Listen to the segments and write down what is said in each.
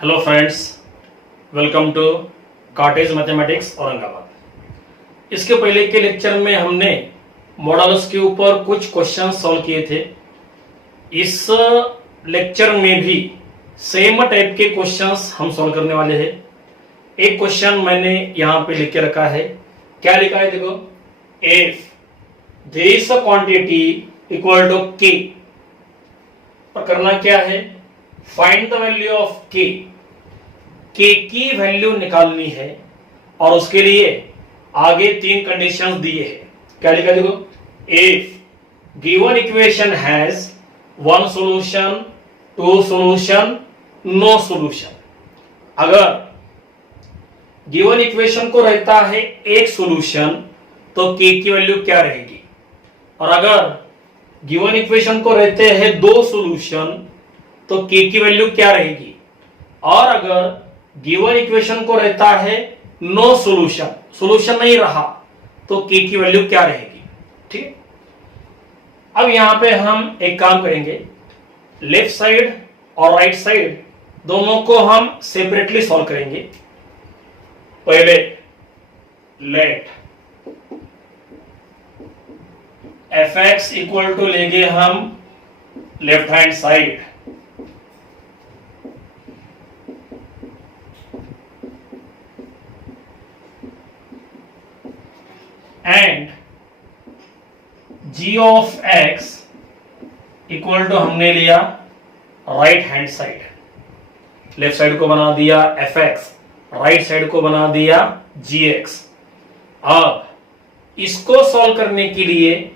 Hello friends, welcome to cottage mathematics Aurangabad. इसके पहले के लेक्चर में हमने मॉडल्स के ऊपर कुछ क्वेश्चन सॉल्व किए थे। इस लेक्चर में भी सेम टाइप के क्वेश्चंस हम सॉल्व करने वाले हैं। एक क्वेश्चन मैंने यहां पे लिख के रखा है। क्या लिखा है देखो, if there is a quantity equal to K, और करना क्या है, फाइंड द वैल्यू ऑफ के की वैल्यू निकालनी है। और उसके लिए आगे तीन कंडीशंस दिए हैं। क्या लिखा देखो, if given equation has one solution, two solution, no solution. अगर गिवन इक्वेशन को रहता है एक सॉल्यूशन तो के की वैल्यू क्या रहेगी, और अगर गिवन इक्वेशन को रहते हैं दो सॉल्यूशन तो के की वैल्यू क्या रहेगी, और अगर गिवन इक्वेशन को रहता है नो सॉल्यूशन, सॉल्यूशन नहीं रहा तो के की वैल्यू क्या रहेगी। ठीक है, अब यहां पे हम एक काम करेंगे, लेफ्ट साइड और राइट साइड दोनों को हम सेपरेटली सॉल्व करेंगे। पहले let f x equal to लेंगे हम left hand side, and g of x equal to हमने लिया right hand side. Left side को बना दिया fx, राइट साइड को बना दिया gx। अब इसको सॉल्व करने के लिए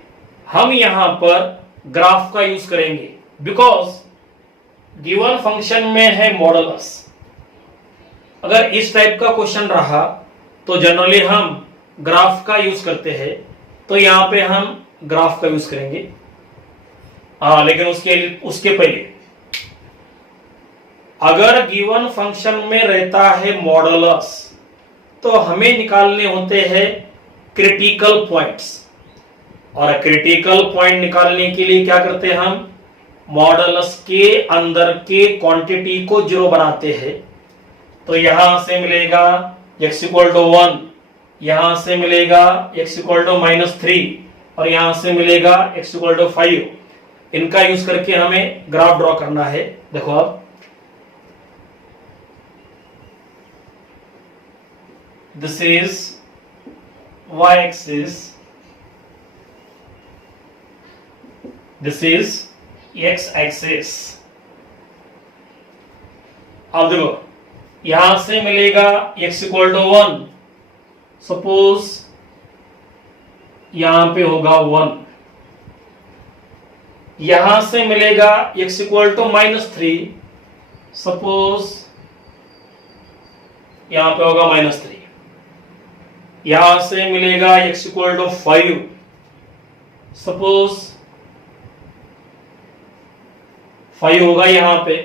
हम यहां पर ग्राफ का यूज करेंगे, बिकॉज गिवन फंक्शन में है मॉडुलस। अगर इस टाइप का क्वेश्चन रहा तो जनरली हम ग्राफ का यूज करते हैं, तो यहां पे हम ग्राफ का यूज करेंगे। लेकिन उसके पहले अगर गिवन फंक्शन में रहता है मॉडुलस तो हमें निकालने होते हैं क्रिटिकल पॉइंट्स, और क्रिटिकल पॉइंट निकालने के लिए क्या करते हैं, हम मॉडुलस के अंदर के क्वांटिटी को जीरो बनाते हैं। तो यहां से मिलेगा x इक्वल टू 1, यहां से मिलेगा x इक्वल टू -3, और यहां से मिलेगा x इक्वल टू 5। इनका यूज करके हमें ग्राफ ड्रॉ करना है। देखो अब this is y axis, this is x axis. अब देखो यहां से मिलेगा x इक्वल टू 1, सपोज यहां पे होगा 1, यहां से मिलेगा x इक्वल टू -3, सपोज यहां पे होगा -3, यहां से मिलेगा x इक्वल टू 5, सपोज 5 होगा यहां पे।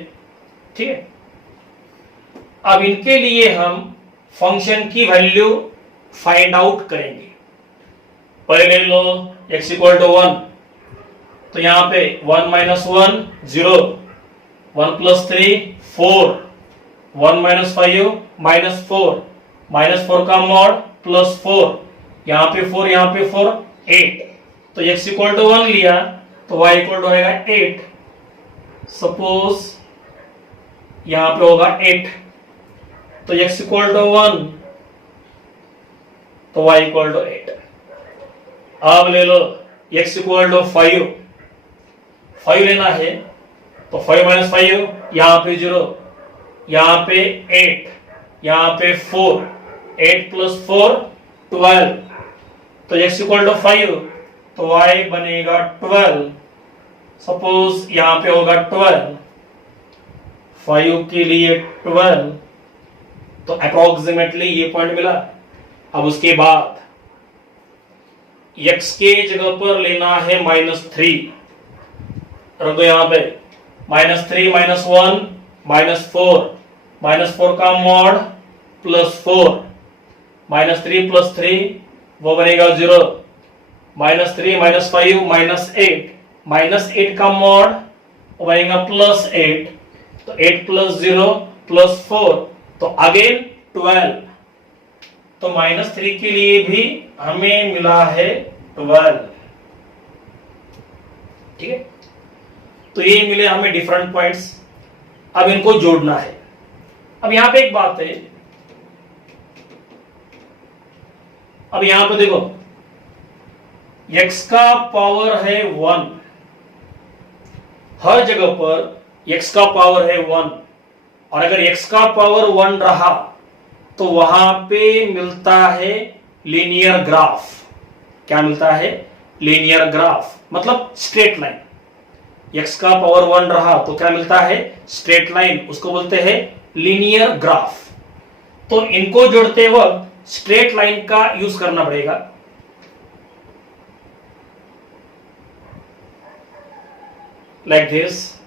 ठीक है, अब इनके लिए हम फंक्शन की वैल्यू फाइंड आउट करेंगे। पहले लो x इक्वल टू 1, तो यहां पे 1 - 1 0, 1 + 3 4, 1 - 5 -4, -4 का मॉड +4, यहां पे 4, यहां पे 4, 8। तो x इक्वल टू 1 लिया तो y इक्वल टू होगा 8, सपोज यहां पे होगा 8। तो x इक्वल टू 1 तो y इक्वल टू 8। अब ले लो x इक्वल टू 5, 5 लेना है तो 5 - 5, यहां पे 0, यहां पे 8, यहां पे 4, 8 + 4 12। तो x इक्वल टू 5 तो y बनेगा 12, सपोज यहां पे होगा 12, 5 के लिए 12, तो अप्रोक्सीमेटली ये पॉइंट मिला। अब उसके बाद x के जगह पर लेना है -3, रख दो यहां पे -3 - 1 -4, -4 का मॉड +4, -3 + 3 वो बनेगा 0, -3 - 5 -8 का मॉड वो बनेगा +8, तो 8 + 0 प्लस 4, तो अगेन 12, तो -3 के लिए भी हमें मिला है 12। ठीक है, तो ये मिले हमें डिफरेंट पॉइंट्स। अब इनको जोड़ना है। अब यहां पे एक बात है, अब यहां पे देखो x का पावर है 1, हर जगह पर x का पावर है 1, और अगर x का पावर 1 रहा तो वहां पे मिलता है लीनियर ग्राफ। क्या मिलता है? लीनियर ग्राफ, मतलब स्ट्रेट लाइन। x का पावर 1 रहा तो क्या मिलता है? स्ट्रेट लाइन, उसको बोलते हैं लीनियर ग्राफ। तो इनको जोड़ते वक्त स्ट्रेट लाइन का यूज करना पड़ेगा। Like this,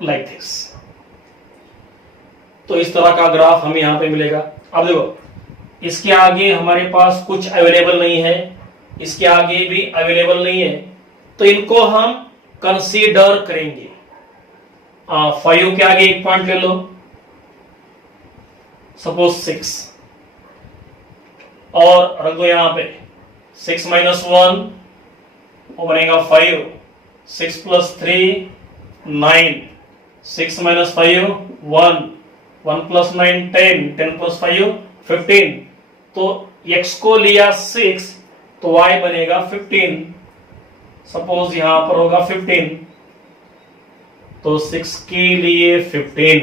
like this. तो इस तरह का ग्राफ हमें यहां पे मिलेगा। अब देखो, इसके आगे हमारे पास कुछ अवेलेबल नहीं है, इसके आगे भी अवेलेबल नहीं है, तो इनको हम कंसीडर करेंगे। 5 के आगे एक पॉइंट ले लो, सपोज 6, और रख दो यहां पे 6 माइनस 1 वो बनेगा 5, 6 प्लस 3 9, 6 माइनस 5 1, 1 प्लस 9 10, 10 प्लस 5 15। तो x को लिया 6 तो y बनेगा 15। सपोज यहां पर होगा 15, तो 6 के लिए 15।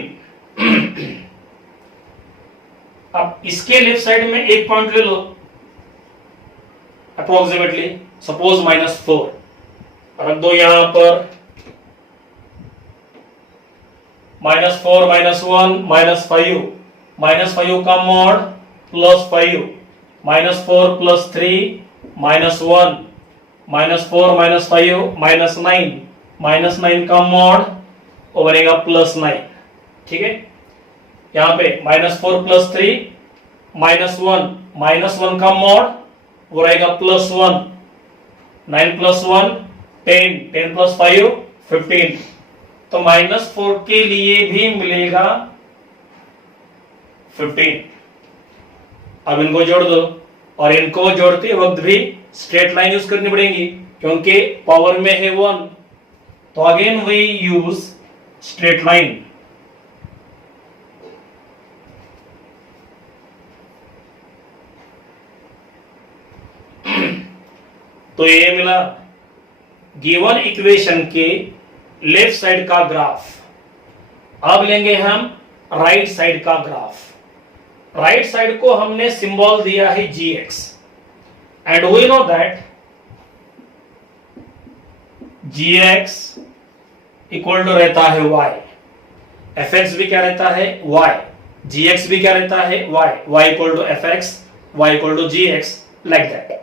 अब इसके लेफ्ट साइड में एक पॉइंट ले लो, अप्रोक्सीमेटली सपोज -4 रख दो यहां पर। -4 -1 -5, -5 का मॉड +5, -4 + 3 -1, -4 -5 -9, -9 का मॉड वो बनेगा +9। ठीक है, यहां पे -4 + 3 -1 का मॉड वो रहेगा +1, 9 + 1 10, 10 + 5 15। तो -4 के लिए भी मिलेगा 15। अब इनको जोड़ दो, और इनको जोड़ते वक्त भी स्ट्रेट लाइन यूज करनी पड़ेगी क्योंकि पावर में है 1, तो again we use straight line. तो ये मिला गिवन इक्वेशन के लेफ्ट साइड का ग्राफ। अब लेंगे हम राइट साइड का ग्राफ। राइट साइड को हमने सिंबल दिया है gx, and we know that gx equal to रहता है y, fx भी क्या रहता है y, gx भी क्या रहता है y, y equal to fx, y equal to gx, like that.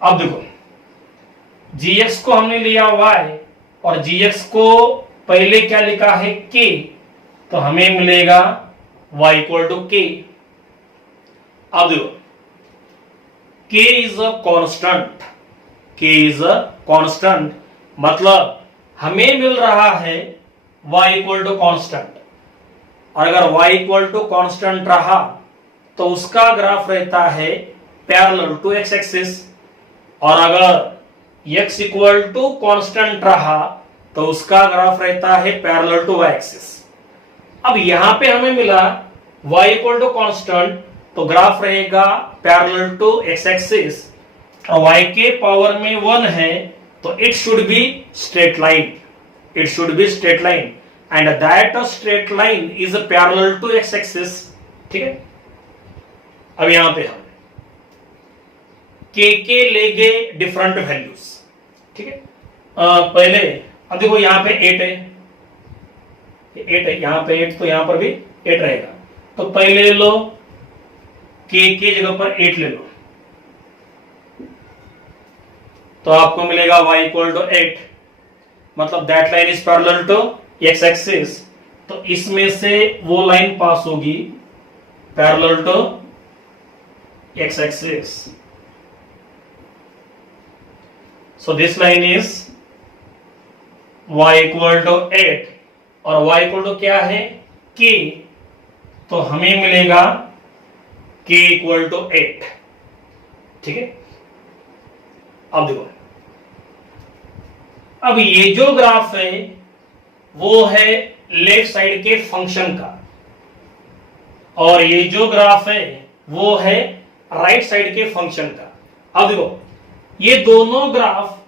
अब देखो gx को हमने लिया y और gx को पहले क्या लिखा है k, तो हमें मिलेगा y इक्वल टू k। अब देखो k is a constant, k is a constant, मतलब हमें मिल रहा है y इक्वल टू कांस्टेंट, और अगर y इक्वल टू कांस्टेंट रहा तो उसका ग्राफ रहता है पैरेलल टू x एक्सिस, और अगर x इक्वल टू कांस्टेंट रहा तो उसका ग्राफ रहता है पैरेलल टू y एक्सिस। अब यहां पे हमें मिला y इक्वल टू कांस्टेंट, तो ग्राफ रहेगा पैरेलल टू x एक्सिस, और y के पावर में 1 है तो it should be straight line, it should be straight line, and that straight line is parallel to x axis. ठीक है, अब यहां पे हम के लेंगे डिफरेंट वैल्यूज। ठीक है, पहले अब देखो यहां पे 8 है, 8 है, यहां पे 8, तो यहां पर भी 8 रहेगा, तो पहले लो के जगह पर 8 ले लो, तो आपको मिलेगा y इक्वल टू 8, मतलब that line is parallel to x axis, तो इसमें से वो लाइन पास होगी parallel to x axis. So this line is y equal to 8 और y इक्वल टू क्या है k, तो हमें मिलेगा k इक्वल टू 8। ठीक है, अब देखो, अब ये जो ग्राफ है वो है लेफ्ट साइड के फंक्शन का और ये जो ग्राफ है वो है राइट साइड के फंक्शन का। अब देखो, ये दोनों ग्राफ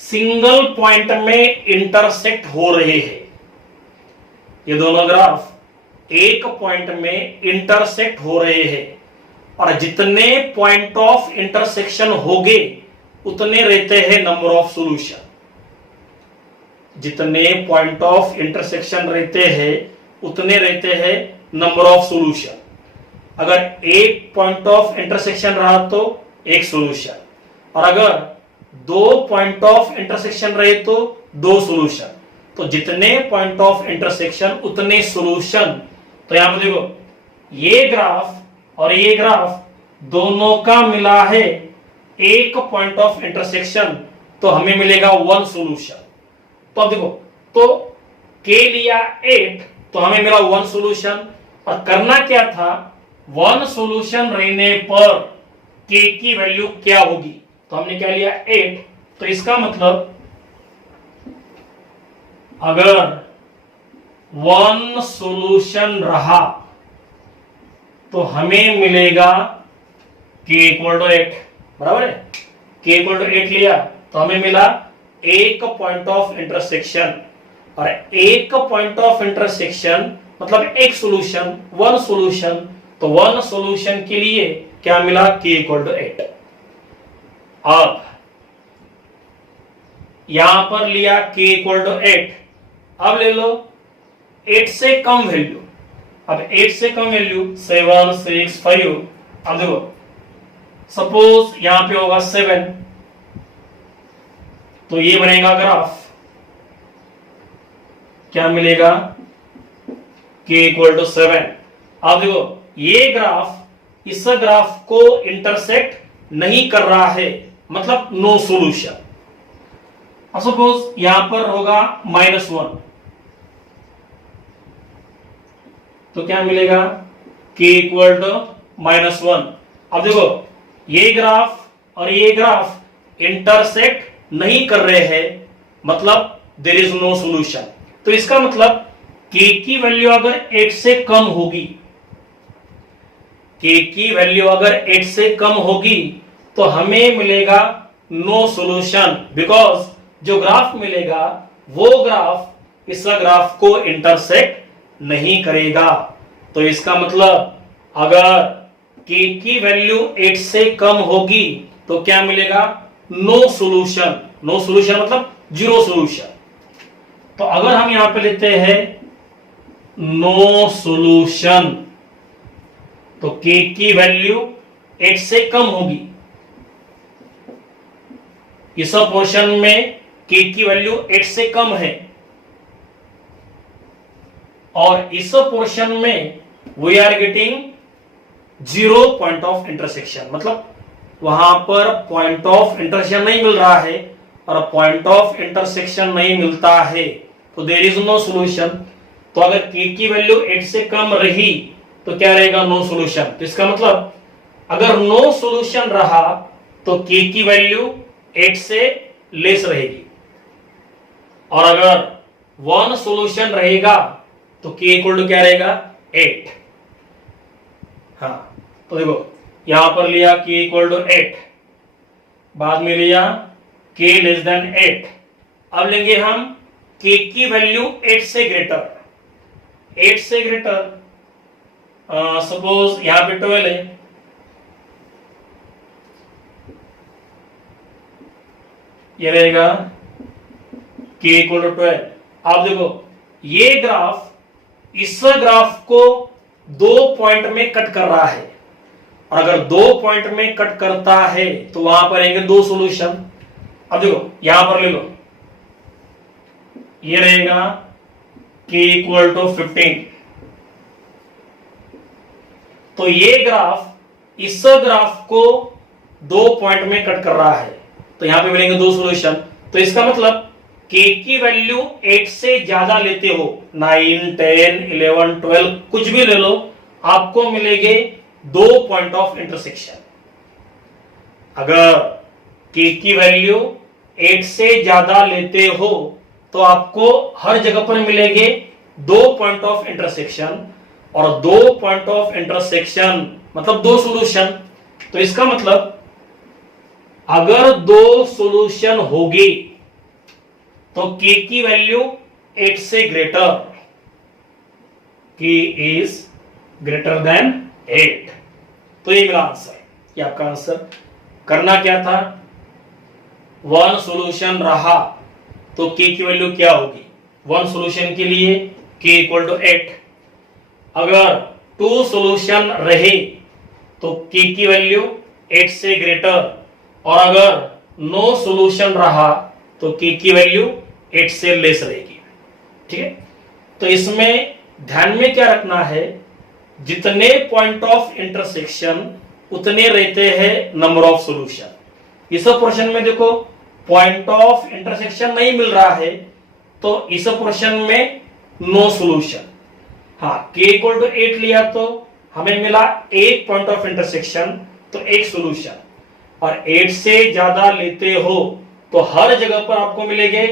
सिंगल पॉइंट में इंटरसेक्ट हो रहे हैं। ये दोनों ग्राफ एक पॉइंट में इंटरसेक्ट हो रहे हैं और जितने पॉइंट ऑफ इंटरसेक्शन होंगे उतने रहते हैं नंबर ऑफ सॉल्यूशन। जितने पॉइंट ऑफ इंटरसेक्शन रहते हैं उतने रहते हैं नंबर ऑफ सॉल्यूशन। अगर एक पॉइंट ऑफ इंटरसेक्शन रहा तो एक सॉल्यूशन, और अगर दो पॉइंट ऑफ इंटरसेक्शन रहे तो दो सॉल्यूशन। तो जितने पॉइंट ऑफ इंटरसेक्शन उतने सॉल्यूशन। तो यहां पर देखो, ये ग्राफ और ये ग्राफ दोनों का मिला है एक पॉइंट ऑफ इंटरसेक्शन, तो हमें मिलेगा वन सॉल्यूशन। तो अब देखो, तो k लिया 8 तो हमें मिला वन सॉल्यूशन, और करना क्या था, वन सॉल्यूशन रहने पर k की वैल्यू क्या होगी, तो हमने क्या लिया 8। तो इसका मतलब अगर वन सॉल्यूशन रहा तो हमें मिलेगा k इक्वल टू 8, बराबर है। k इक्वल टू 8 लिया तो हमें मिला एक पॉइंट ऑफ इंटरसेक्शन, और एक पॉइंट ऑफ इंटरसेक्शन मतलब एक सॉल्यूशन, वन सॉल्यूशन। तो वन सॉल्यूशन के लिए क्या मिला, k इक्वल टू 8। अब यहां पर लिया k इक्वल टू 8, अब ले लो 8 से कम वैल्यू। अब 8 से कम वैल्यू 7, 6, 5। अब देखो, सपोज यहां पे होगा 7, तो ये बनेगा ग्राफ, क्या मिलेगा, k इक्वल टू 7। अब देखो, ये ग्राफ इस ग्राफ को इंटरसेक्ट नहीं कर रहा है, मतलब नो सॉल्यूशन। अब सपोज यहां पर होगा -1, तो क्या मिलेगा, k इक्वल टू -1। अब देखो, ये ग्राफ और ये ग्राफ इंटरसेक्ट नहीं कर रहे हैं, मतलब देयर इज नो सॉल्यूशन। तो इसका मतलब k की वैल्यू अगर 8 से कम होगी, k की वैल्यू अगर 8 से कम होगी तो हमें मिलेगा नो सॉल्यूशन, बिकॉज जो ग्राफ मिलेगा वो ग्राफ इस ग्राफ को इंटरसेक्ट नहीं करेगा। तो इसका मतलब अगर k की वैल्यू 8 से कम होगी तो क्या मिलेगा, नो सॉल्यूशन। नो सॉल्यूशन मतलब जीरो सॉल्यूशन। तो अगर हम यहां पे लेते हैं नो सॉल्यूशन, तो k की वैल्यू 8 से कम होगी। इस पोर्शन में k की वैल्यू 8 से कम है, और इस पोर्शन में we are getting 0 point of intersection, मतलब वहां पर पॉइंट ऑफ इंटरसेक्शन नहीं मिल रहा है, और पॉइंट ऑफ इंटरसेक्शन नहीं मिलता है तो देयर इज नो सॉल्यूशन। तो अगर k की वैल्यू 8 से कम रही तो क्या रहेगा, नो सॉल्यूशन। तो इसका मतलब अगर नो सॉल्यूशन रहा तो k की वैल्यू 8 से लेस रहेगी, और अगर वन सॉल्यूशन रहेगा तो k इक्वल टू क्या रहेगा, 8। हाँ, तो देखो यहां पर लिया k इक्वल टू 8, बाद में लिया k लेस देन 8। अब लेंगे हम k की वैल्यू 8 से ग्रेटर, 8 से ग्रेटर, सपोज यहां पे 12 है, ये रहेगा k इक्वल टू 12। आप देखो, ये ग्राफ इस ग्राफ को दो पॉइंट में कट कर रहा है, और अगर दो पॉइंट में कट करता है तो वहां पर रहेंगे दो सॉल्यूशन। अब देखो यहां पर ले लो, ये रहेगा k इक्वल टू 15। तो ये ग्राफ इस ग्राफ को दो पॉइंट में कट कर रहा है, तो यहां पे मिलेंगे दो सॉल्यूशन। तो इसका मतलब के की वैल्यू 8 से ज्यादा लेते हो, 9, 10, 11, 12 कुछ भी ले लो, आपको मिलेंगे 2 पॉइंट ऑफ इंटरसेक्शन। अगर के की वैल्यू 8 से ज्यादा लेते हो तो आपको हर जगह पर मिलेंगे 2 पॉइंट ऑफ इंटरसेक्शन, और 2 पॉइंट ऑफ इंटरसेक्शन मतलब 2 सॉल्यूशन। तो इसका मतलब अगर 2 सॉल्यूशन होगी तो के की वैल्यू 8 से ग्रेटर, के इज ग्रेटर देन 8। तो ये मेरा आंसर, ये आपका आंसर। करना क्या था, 1 सॉल्यूशन रहा तो के की वैल्यू क्या होगी, 1 सॉल्यूशन के लिए के इक्वल टू 8। अगर 2 सॉल्यूशन रहे तो के की वैल्यू 8 से ग्रेटर, और अगर नो सॉल्यूशन रहा तो के की वैल्यू 8 से लेस रहेगी। ठीक है, तो इसमें ध्यान में क्या रखना है, जितने पॉइंट ऑफ इंटरसेक्शन उतने रहते हैं नंबर ऑफ सॉल्यूशन। इस पोर्शन में देखो पॉइंट ऑफ इंटरसेक्शन नहीं मिल रहा है, तो इस पोर्शन में नो सॉल्यूशन। हाँ, के इक्वल टू 8 लिया तो हमें मिला 1 पॉइंट ऑफ इंटरसेक्शन, तो 1 सॉल्यूशन। और 8 से ज्यादा लेते हो तो हर जगह पर आपको मिलेंगे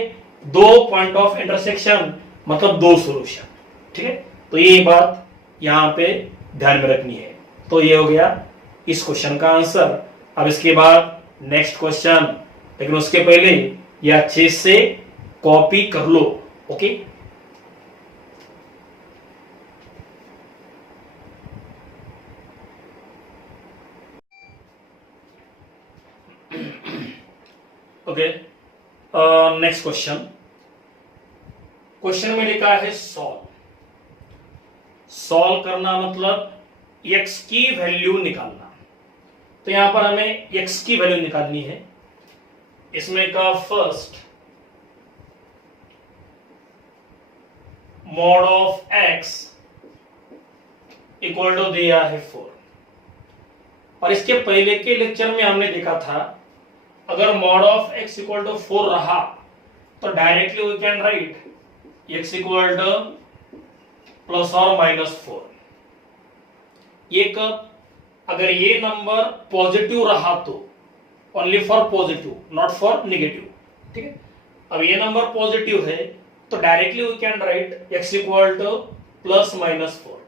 2 पॉइंट ऑफ इंटरसेक्शन, मतलब 2 सॉल्यूशन। ठीक है, तो ये बात यहां पे ध्यान में रखनी है। तो ये हो गया इस क्वेश्चन का आंसर। अब इसके बाद नेक्स्ट क्वेश्चन, लेकिन उसके पहले ये अच्छे से कॉपी कर लो। Okay, okay, next question. Question में लिखा है सॉल्व। सॉल्व करना मतलब x की वैल्यू निकालना। तो यहां पर हमें x की वैल्यू निकालनी है। इसमें का first mod of x equal to दिया है 4। और इसके पहले के लेक्चर में हमने देखा था, अगर mod of x equal to 4 रहा तो directly we can write x equal to plus और माइनस 4। ये कब, अगर ये नंबर पॉजिटिव रहा तो, only for positive, not for negative. ठीक है, अब ये नंबर पॉजिटिव है तो directly we can write x equal to plus minus 4।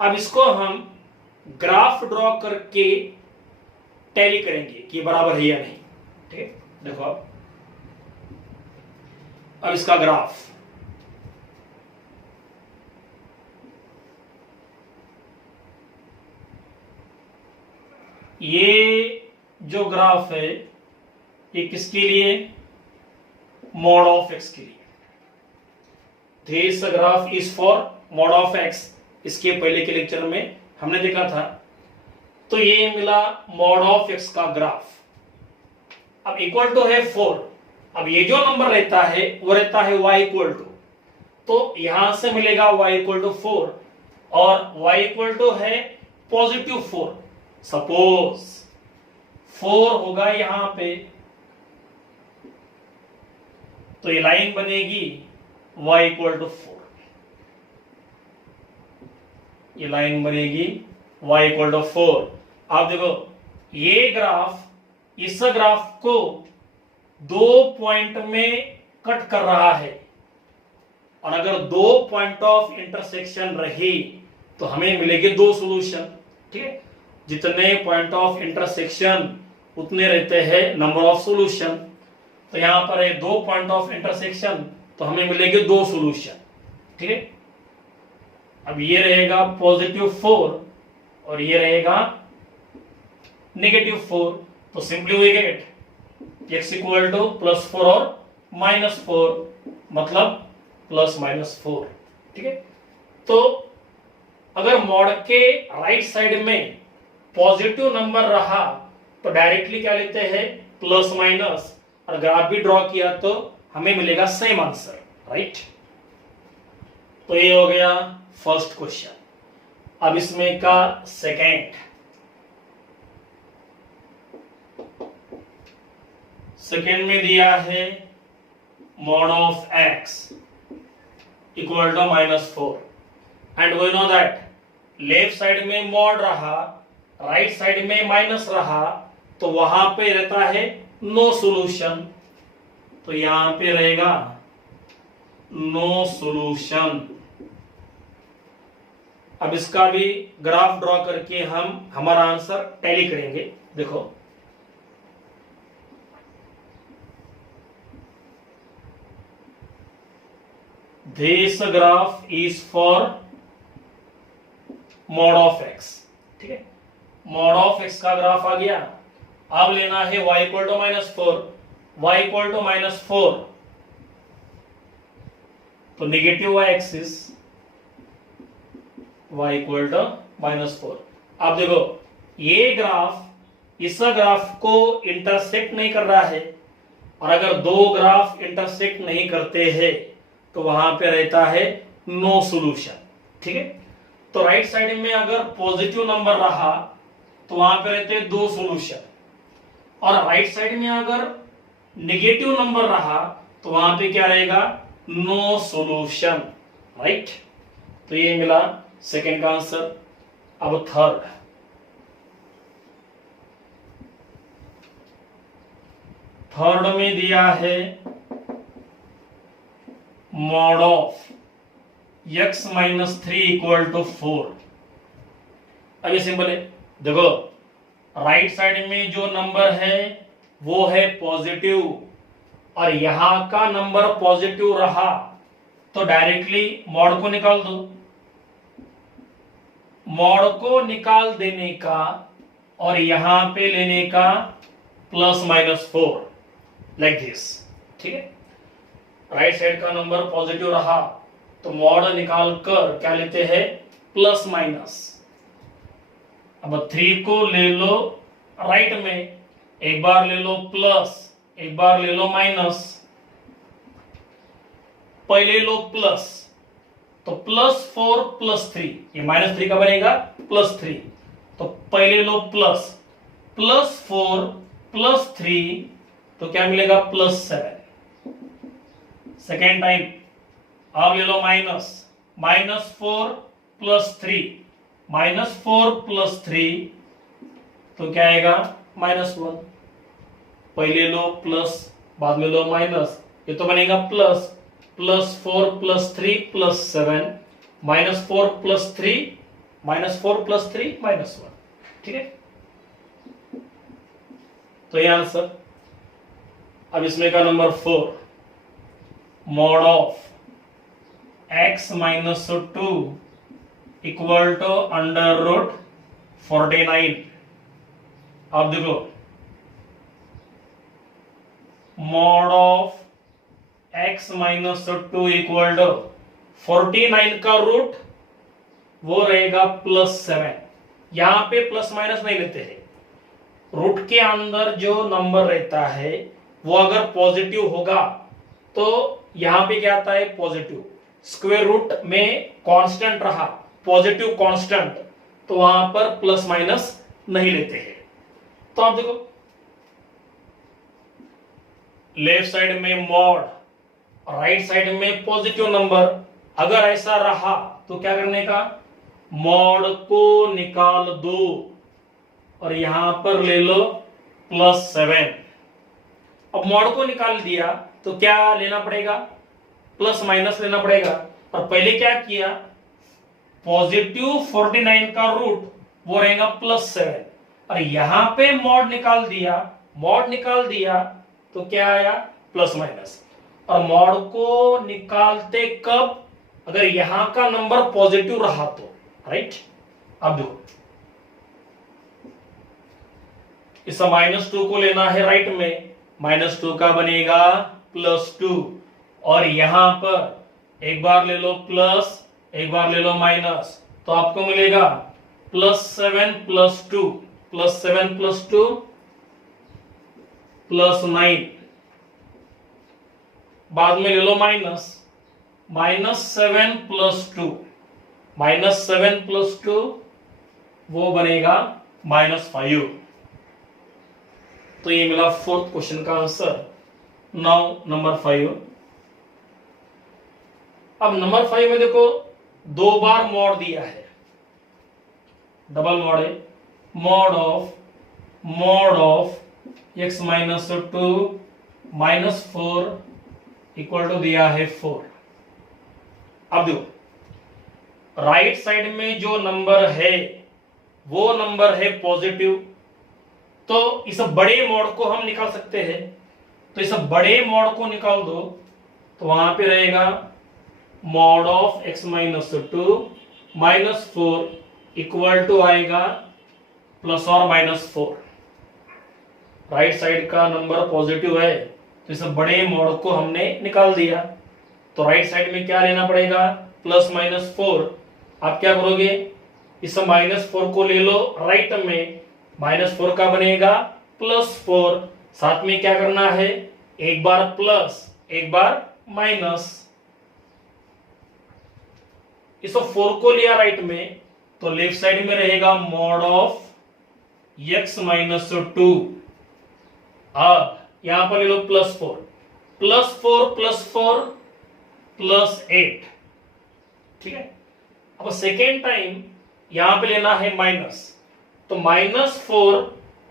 अब इसको हम ग्राफ ड्रॉ करके टैली करेंगे कि बराबर है या नहीं। ठीक है, देखो अब इसका ग्राफ, ये जो ग्राफ है ये किसके लिए, मॉड ऑफ x के लिए। This graph is for mod of x। इसके पहले के लेक्चर में हमने देखा था। तो ये मिला मॉड ऑफ x का ग्राफ। अब इक्वल टू है 4। अब ये जो नंबर रहता है वो रहता है y इक्वल टू, तो यहां से मिलेगा y इक्वल टू 4, और y इक्वल टू है पॉजिटिव 4। सपोज 4 होगा यहां पे, तो ये लाइन बनेगी y इक्वल टू 4। ये लाइन बनेगी y इक्वल टू 4। आप देखो ये ग्राफ इस ग्राफ को 2 पॉइंट में कट कर रहा है, और अगर 2 पॉइंट ऑफ इंटरसेक्शन रही तो हमें मिलेंगे 2 सॉल्यूशन। ठीक है, जितने पॉइंट ऑफ इंटरसेक्शन उतने रहते हैं नंबर ऑफ सॉल्यूशन। तो यहां पर है 2 पॉइंट ऑफ इंटरसेक्शन, तो हमें मिलेंगे 2 सॉल्यूशन। ठीक है, अब ये रहेगा पॉजिटिव 4 और ये रहेगा नेगेटिव 4। तो simply we get x equal to plus 4 और माइनस 4, मतलब प्लस माइनस 4। ठीक है, तो अगर मॉड के राइट साइड में पॉजिटिव नंबर रहा तो डायरेक्टली क्या लेते हैं, प्लस माइनस, और ग्राफ भी ड्रॉ किया तो हमें मिलेगा सेम आंसर। राइट, तो ये हो गया फर्स्ट क्वेश्चन। अब इसमें का सेकेंड, सेकेंड में दिया है mod of x equal to -4 and we know that left side में मॉड रहा, राइट साइड में माइनस रहा, तो वहां पे रहता है नो सॉल्यूशन, तो यहां पे रहेगा नो सॉल्यूशन। अब इसका भी ग्राफ ड्रॉ करके हम हमारा आंसर टैली करेंगे। देखो this graph is for mod of x, ठीक है। मॉड ऑफ एक्स का ग्राफ आ गया। अब लेना है y equal to -4, y equal to -4, तो negative y axis y equal to -4। अब देखो ये ग्राफ इस ग्राफ को इंटरसेक्ट नहीं कर रहा है, और अगर दो ग्राफ इंटरसेक्ट नहीं करते हैं तो वहां पे रहता है नो सॉल्यूशन, ठीक है। तो राइट साइड में अगर पॉजिटिव नंबर रहा तो वहां पे रहते हैं दो सॉल्यूशन, और राइट साइड में अगर नेगेटिव नंबर रहा तो वहां पे क्या रहेगा, नो सॉल्यूशन, राइट। तो ये मिला सेकेंड का आंसर। अब थर्ड में दिया है mod of x -3 equal to 4। अब ये सिंपल है, देखो राइट साइड में जो नंबर है वो है पॉजिटिव, और यहां का नंबर पॉजिटिव रहा तो डायरेक्टली मॉड को निकाल दो। मॉड को निकाल देने का और यहां पे लेने का +-4 लाइक दिस, ठीक है। राइट साइड का नंबर पॉजिटिव रहा तो मॉड निकाल कर क्या लेते हैं, +-। अब 3 को ले लो राइट में, एक बार ले लो प्लस, एक बार ले लो माइनस। पहले लो प्लस, तो +4 +3, ये -3 का बनेगा +3, तो पहले लो प्लस, +4 +3, तो क्या मिलेगा +7। सेकेंड टाइम अब ले लो माइनस, -4 +3, -4 +3, तो क्या आएगा -1। पहले लो प्लस, बाद में लो माइनस, ये तो बनेगा प्लस, +4 +3 +7, -4 +3, -4 +3 -1, ठीक है। तो ये आंसर। अब इसमें का number 4, mod of x -2 equal to √49। अब देखो mod of x -2 equal to 49 का रूट वो रहेगा +7। यहां पे प्लस माइनस नहीं लेते हैं, रूट के अंदर जो नंबर रहता है वो अगर पॉजिटिव होगा तो यहां पे क्या आता है, पॉजिटिव। स्क्वायर रूट में कांस्टेंट रहा, पॉजिटिव कांस्टेंट, तो वहां पर प्लस माइनस नहीं लेते हैं। तो आप देखो लेफ्ट साइड में मॉड, राइट साइड में पॉजिटिव नंबर, अगर ऐसा रहा तो क्या करने का, मॉड को निकाल दो और यहां पर ले लो +7। अब मॉड को निकाल दिया तो क्या लेना पड़ेगा, प्लस माइनस लेना पड़ेगा। और पहले क्या किया, पॉजिटिव 49 का रूट वो रहेगा +7, और यहां पे मॉड निकाल दिया, मॉड निकाल दिया तो क्या आया, प्लस माइनस। और मॉड को निकालते कब, अगर यहां का नंबर पॉजिटिव रहा तो, राइट। अब देखो इस -2 को लेना है राइट में, -2 का बनेगा +2, और यहां पर एक बार ले लो प्लस, एक बार ले लो माइनस, तो आपको मिलेगा +7 +2, +7 +2 +9, बाद में ले लो माइनस, -7 +2, -7 +2 वो बनेगा -5। तो ये मिला फोर्थ क्वेश्चन का आंसर। नाउ नंबर 5, अब नंबर 5 में देखो 2 बार मॉड दिया है, डबल मॉड है, mod of x minus 2 minus 4 equal to दिया है 4। अब देखो राइट साइड में जो नंबर है वो नंबर है पॉजिटिव, तो इस बड़े मॉड को हम निकाल सकते हैं। तो इस बड़े मॉड को निकाल दो तो वहां पे रहेगा mod of x minus 2 minus 4 equal to आएगा प्लस और माइनस 4। राइट साइड का नंबर पॉजिटिव है तो इस बड़े मॉड को हमने निकाल दिया। तो राइट साइड में क्या लेना पड़ेगा, प्लस माइनस 4। आप क्या करोगे, इस माइनस 4 को ले लो राइट में, माइनस 4 का बनेगा प्लस 4। साथ में क्या करना है, एक बार प्लस एक बार माइनस। इस 4 को लिया राइट में तो लेफ्ट साइड में रहेगा मॉड ऑफ x माइनस 2। अब यहां पर ले लो प्लस 4 प्लस 4 प्लस 4 प्लस 8। ठीक है, अब सेकेंड टाइम यहां पे लेना है माइनस, तो माइनस 4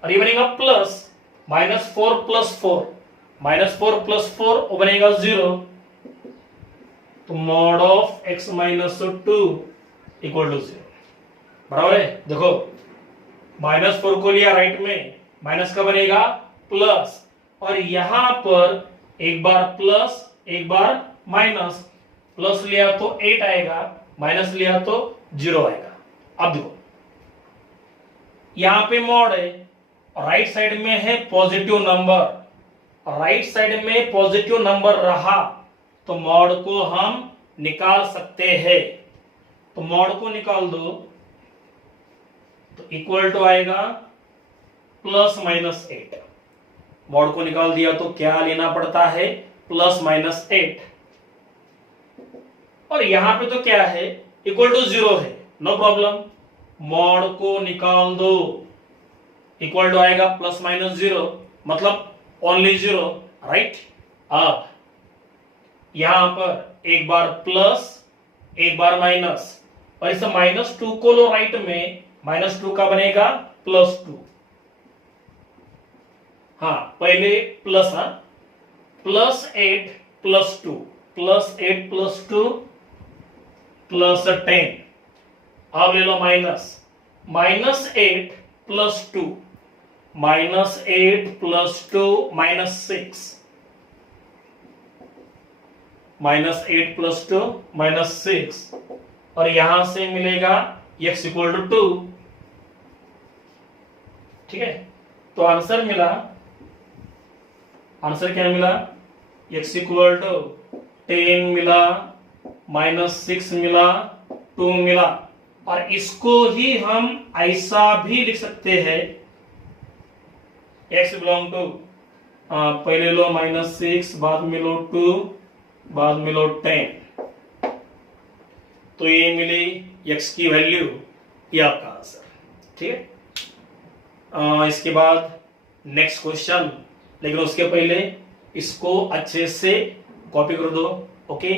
और ये बनेगा plus, minus 4 plus 4, minus 4 plus 4 वो बनेगा 0। तो mod of x minus 2 equal to 0। बराबर है। देखो माइनस 4 को लिया राइट में, माइनस का बनेगा प्लस, और यहां पर एक बार प्लस एक बार माइनस, प्लस लिया तो 8 आएगा, माइनस लिया तो 0 आएगा। अब देखो यहां पे मॉड है और राइट साइड में है पॉजिटिव नंबर, राइट साइड में पॉजिटिव नंबर रहा तो मॉड को हम निकाल सकते हैं। तो मॉड को निकाल दो तो इक्वल टू आएगा प्लस माइनस 8। मॉड को निकाल दिया तो क्या लेना पड़ता है, प्लस माइनस 8। और यहां पे तो क्या है, इक्वल टू 0 है, नो प्रॉब्लम। मॉड को निकाल दो, इक्वल टू आएगा प्लस माइनस 0, मतलब ओनली 0, राइट। अब यहां पर एक बार प्लस एक बार माइनस, और इस माइनस 2 को लो राइट में, माइनस 2 का बनेगा प्लस 2। हाँ पहले प्लस, हाँ plus 8 plus 2, plus 8 plus 2 plus 10। अब ले लो minus, minus 8 plus 2, minus 8 plus 2 minus 6, minus 8 plus 2 minus 6, और यहां से मिलेगा x इक्वल टू 2। ठीक है, तो आंसर मिला, आंसर क्या मिला, x इक्वल टू 10 मिला, माइनस 6 मिला, 2 मिला। और इसको ही हम ऐसा भी लिख सकते हैं, x बिलोंग टू, पहले लो माइनस 6, बाद में लो 2, बाद में लो 10, तो ये मिली x की वैल्यू, ये आपका आंसर। ठीक है, इसके बाद नेक्स्ट क्वेश्चन, लेकिन उसके पहले इसको अच्छे से कॉपी कर दो। ओके,